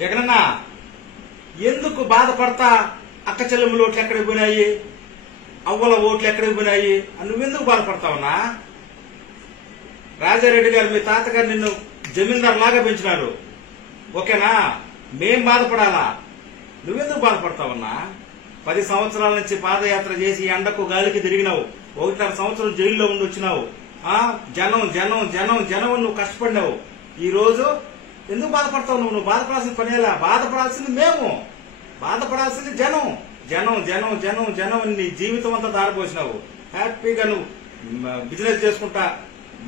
జగనన్న ఎందుకు బాధపడతా అక్క చెల్లెముల ఓట్లు ఎక్కడికి పోయినాయి, అవ్వల ఓట్లు ఎక్కడికి పోయినాయి అని నువ్వెందుకు బాధపడతావన్నా? రాజారెడ్డి గారు మీ తాతగారు నిన్ను జమీందార్ లాగా పెంచినారు, ఓకేనా? మేం బాధపడాలా, నువ్వెందుకు బాధపడతావన్నా? 10 సంవత్సరాల నుంచి పాదయాత్ర చేసి ఎండకు గాలికి తిరిగినావు, 1.5 సంవత్సరం జైల్లో ఉండి వచ్చినావు. జనం జనం జనం జనం నువ్వు కష్టపడినావు. ఈ రోజు ఎందుకు బాధపడతావు? నువ్వు బాధపడాల్సిన పనేలా, బాధపడాల్సింది మేము, బాధపడాల్సింది జనం. జనం జనం జనం జనం నీ జీవితం అంతా దారిపోసినావు. హ్యాపీగా నువ్వు బిజినెస్ చేసుకుంటా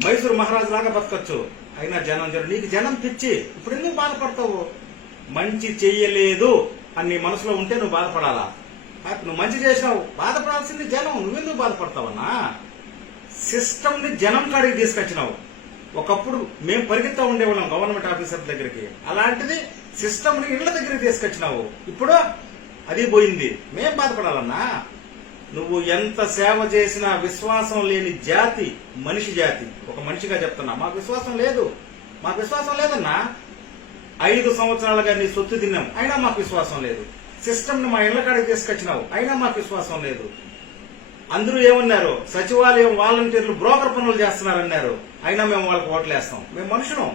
మైసూరు మహారాజు లాగా బతకొచ్చు. అయినా జనం జనం నీకు జనం పిచ్చి. ఇప్పుడు ఎందుకు బాధపడతావు? మంచి చెయ్యలేదు అని నీ మనసులో ఉంటే నువ్వు బాధపడాలా? నువ్వు మంచి చేసినావు, బాధపడాల్సింది జనం. నువ్వెందుకు బాధపడతావన్నా? సిస్టమ్ ని జనం కాడికి తీసుకొచ్చినావు. ఒకప్పుడు మేము పరిగెత్తా ఉండేవాళ్ళం గవర్నమెంట్ ఆఫీసర్ దగ్గరికి, అలాంటిది సిస్టమ్ ని ఇళ్ల దగ్గరికి తీసుకొచ్చినావు. ఇప్పుడు అది పోయింది. మేం బాధపడాలన్నా? నువ్వు ఎంత సేవ చేసినా విశ్వాసం లేని జాతి మనిషి జాతి. ఒక మనిషిగా చెప్తున్నా, మాకు విశ్వాసం లేదు, మాకు విశ్వాసం లేదన్నా. 5 సంవత్సరాలుగా నీ సొత్తు తిన్నాం, అయినా మాకు విశ్వాసం లేదు. సిస్టమ్ ని మా ఇళ్ల కాడికి తీసుకొచ్చినావు, అయినా మాకు విశ్వాసం లేదు. అందరూ ఏమన్నారు? సచివాలయం వాలంటీర్లు బ్రోకర్ పనులు చేస్తున్నారన్నారు, అయినా మేము వాళ్ళకి ఓట్లేస్తాం. మేము మనుషులం.